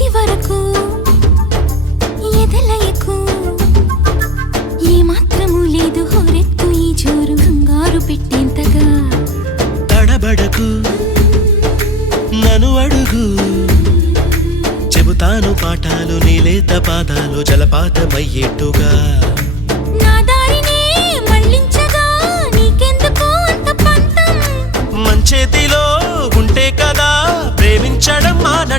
ఇది వరకు ఎదలయకు ఏ మాత్రము లేదు హోరెత్తు ఈ జోరు కంగారు పెట్టేంతగా తడబడకు నన్ను అడుగు చెబుతాను పాఠాలు నీలేత పాదాలు జలపాతమయ్యేట్టుగా నా దారినే మళ్ళించగా నీకెందుకు అంత పంతం మంచేతిలో ఉంటే కదా ప్రేమించడం మానట